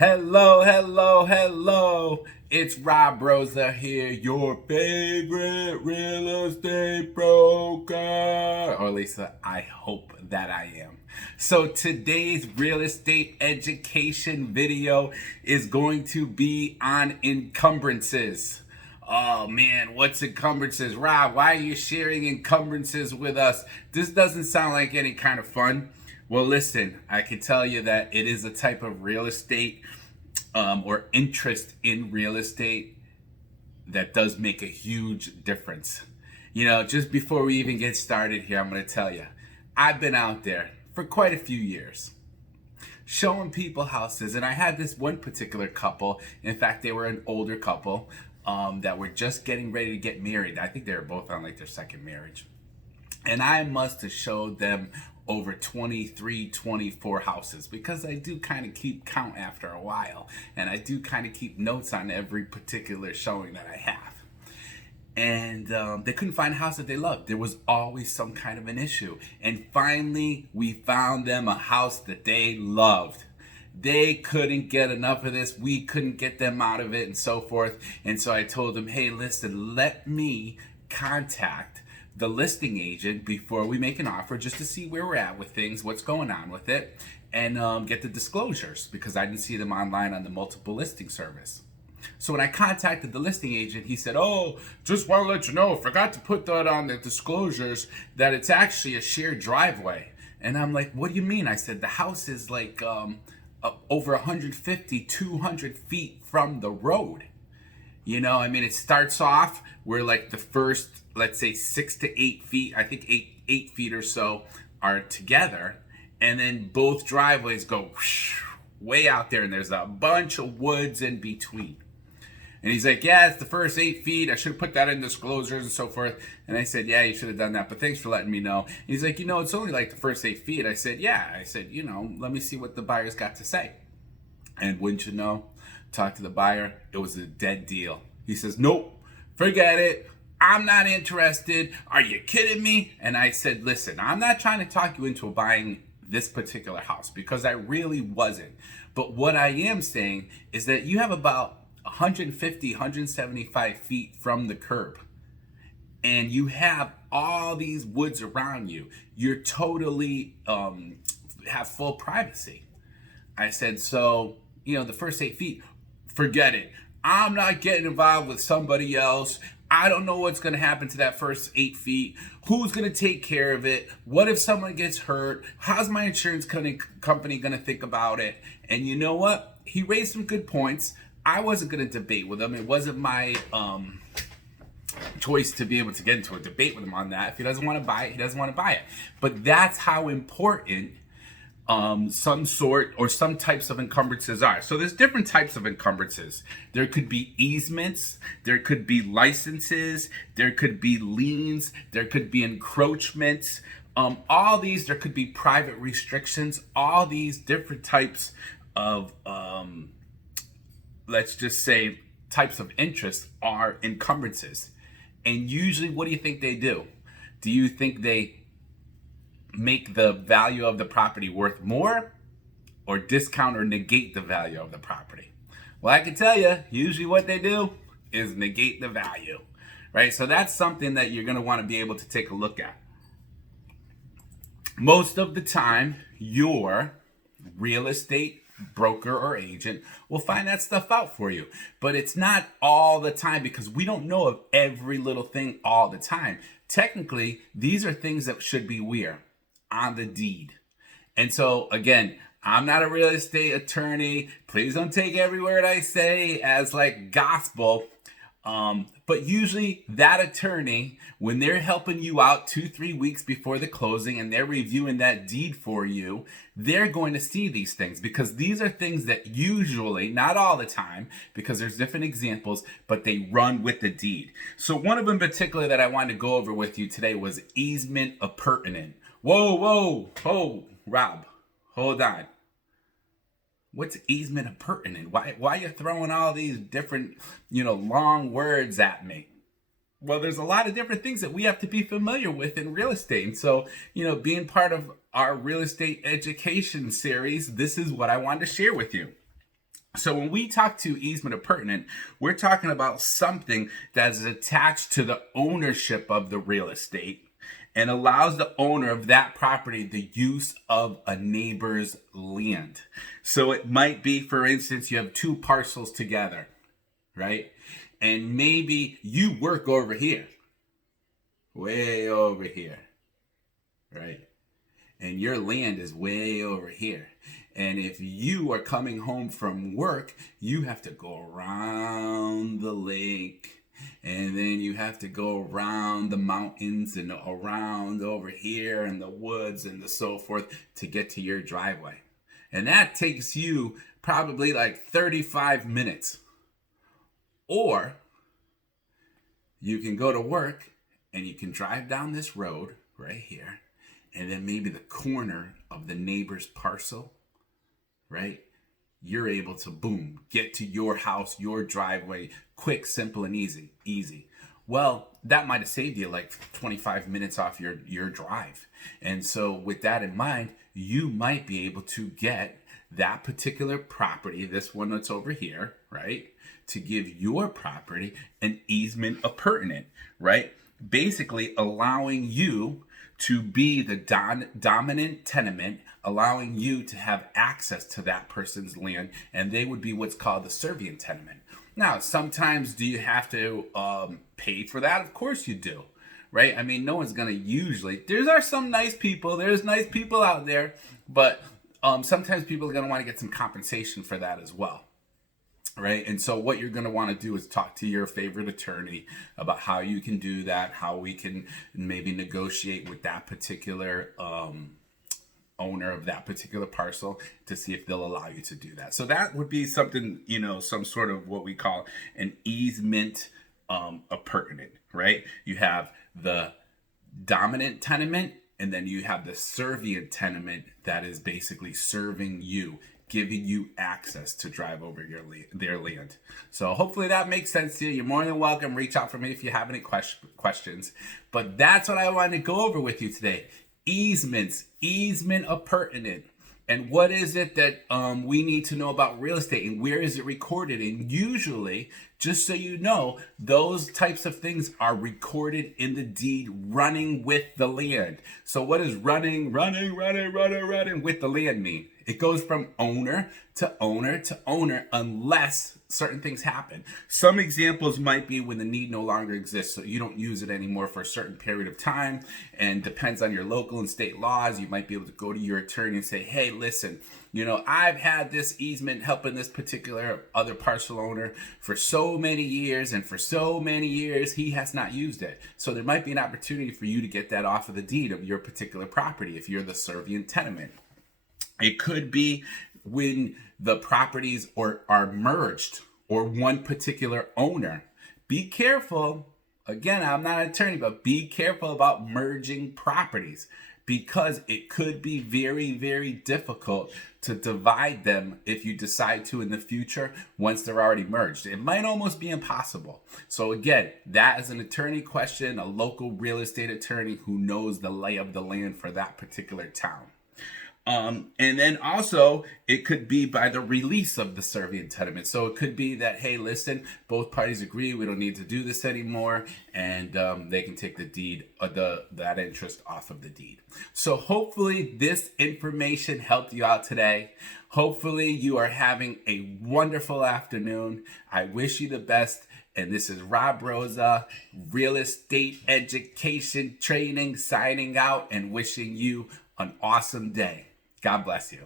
Hello, hello, hello. It's Rob Rosa here, your favorite real estate broker. Or at least I hope that I am. So today's real estate education video is going to be on encumbrances. Oh man, what's encumbrances? Rob, why are you sharing encumbrances with us? This doesn't sound like any kind of fun. Well, listen, I can tell you that it is a type of real estate or interest in real estate that does make a huge difference. You know, just before we even get started here, I'm going to tell you, I've been out there for quite a few years showing people houses, and I had this one particular couple. In fact, they were an older couple that were just getting ready to get married. I think they were both on like their second marriage. And I must have showed them over 23, 24 houses because I do kind of keep count after a while. And I do kind of keep notes on every particular showing that I have. And they couldn't find a house that they loved. There was always some kind of an issue. And finally, we found them a house that they loved. They couldn't get enough of this. We couldn't get them out of it and so forth. And so I told them, hey, listen, let me contact the listing agent before we make an offer just to see where we're at with things, what's going on with it, and get the disclosures because I didn't see them online on the multiple listing service. So when I contacted the listing agent, he said, oh, just want to let you know, forgot to put that on the disclosures, that it's actually a shared driveway. And I'm like, what do you mean? I said, the house is like over 150, 200 feet from the road. You know, I mean, it starts off where like the first, let's say 6 to 8 feet, I think eight feet or so are together. And then both driveways go way out there and there's a bunch of woods in between. And he's like, yeah, it's the first 8 feet. I should have put that in disclosures and so forth. And I said, yeah, you should have done that. But thanks for letting me know. And he's like, you know, it's only like the first 8 feet. I said, yeah. I said, you know, let me see what the buyer's got to say. And wouldn't you know, talk to the buyer, it was a dead deal. He says, nope, forget it. I'm not interested. Are you kidding me? And I said, listen, I'm not trying to talk you into buying this particular house because I really wasn't. But what I am saying is that you have about 150, 175 feet from the curb. And you have all these woods around you. You're totally have full privacy. I said, so, you know, the first 8 feet, forget it. I'm not getting involved with somebody else. I don't know what's going to happen to that first 8 feet. Who's going to take care of it? What if someone gets hurt? How's my insurance company going to think about it? And you know what? He raised some good points. I wasn't going to debate with him. It wasn't my choice to be able to get into a debate with him on that. If he doesn't want to buy it, he doesn't want to buy it. But that's how important some sort or some types of encumbrances are. So there's different types of encumbrances. There could be easements, there could be licenses, there could be liens, there could be encroachments. All these, there could be private restrictions. All these different types of, let's just say, types of interest are encumbrances. And usually, what do you think they do? Do you think they make the value of the property worth more or discount or negate the value of the property? Well, I can tell you, usually what they do is negate the value, right? So that's something that you're going to want to be able to take a look at. Most of the time, your real estate broker or agent will find that stuff out for you. But it's not all the time because we don't know of every little thing all the time. Technically, these are things that should be where? On the deed. And so again, I'm not a real estate attorney. Please don't take every word I say as like gospel. But usually that attorney, when they're helping you out 2-3 weeks before the closing and they're reviewing that deed for you, they're going to see these things because these are things that usually, not all the time, because there's different examples, but they run with the deed. So one of them in particular that I wanted to go over with you today was easement appurtenant. Whoa, Rob, hold on. What's easement appurtenant? Why are you throwing all these different, long words at me? Well, there's a lot of different things that we have to be familiar with in real estate. And so, being part of our real estate education series, this is what I wanted to share with you. So when we talk to easement appurtenant, we're talking about something that is attached to the ownership of the real estate and allows the owner of that property the use of a neighbor's land. So it might be, for instance, you have two parcels together, right? And maybe you work over here, way over here, right? And your land is way over here. And if you are coming home from work, you have to go around the lake, and then you have to go around the mountains and around over here and the woods and the so forth to get to your driveway. And that takes you probably like 35 minutes. Or you can go to work and you can drive down this road right here, and then maybe the corner of the neighbor's parcel, right? You're able to, boom, get to your house, your driveway, quick, simple, and easy. Well, that might have saved you like 25 minutes off your drive. And so with that in mind, you might be able to get that particular property, this one that's over here, right, to give your property an easement appurtenant, right? Basically allowing you to be the dominant tenement, allowing you to have access to that person's land, and they would be what's called the Servient tenement. Now, sometimes do you have to pay for that? Of course you do, right? I mean, no one's gonna usually, there's some nice people, there's nice people out there, but sometimes people are gonna wanna get some compensation for that as well. Right. And so what you're going to want to do is talk to your favorite attorney about how you can do that, how we can maybe negotiate with that particular owner of that particular parcel to see if they'll allow you to do that. So that would be something, some sort of what we call an easement appurtenant, right? You have the dominant tenement, and then you have the servient tenement that is basically serving you, giving you access to drive over their land. So hopefully that makes sense to you. You're more than welcome. Reach out for me if you have any questions. But that's what I wanted to go over with you today. Easements, easement appurtenant. And what is it that we need to know about real estate, and where is it recorded? And usually, just so you know, those types of things are recorded in the deed running with the land. So what does running with the land mean? It goes from owner to owner to owner unless certain things happen. Some examples might be when the need no longer exists, so you don't use it anymore for a certain period of time, and depends on your local and state laws. You might be able to go to your attorney and say, hey, listen, I've had this easement helping this particular other parcel owner for so many years, and for so many years he has not used it. So there might be an opportunity for you to get that off of the deed of your particular property if you're the Servient tenement. It could be when the properties are merged or one particular owner. Be careful. Again, I'm not an attorney, but be careful about merging properties, because it could be very, very difficult to divide them if you decide to in the future once they're already merged. It might almost be impossible. So again, that is an attorney question, a local real estate attorney who knows the lay of the land for that particular town. And then also it could be by the release of the Servient tenement. So it could be that, hey, listen, both parties agree we don't need to do this anymore, and they can take the deed, that interest off of the deed. So hopefully this information helped you out today. Hopefully you are having a wonderful afternoon. I wish you the best. And this is Rob Rosa, Real Estate Education Training, signing out and wishing you an awesome day. God bless you.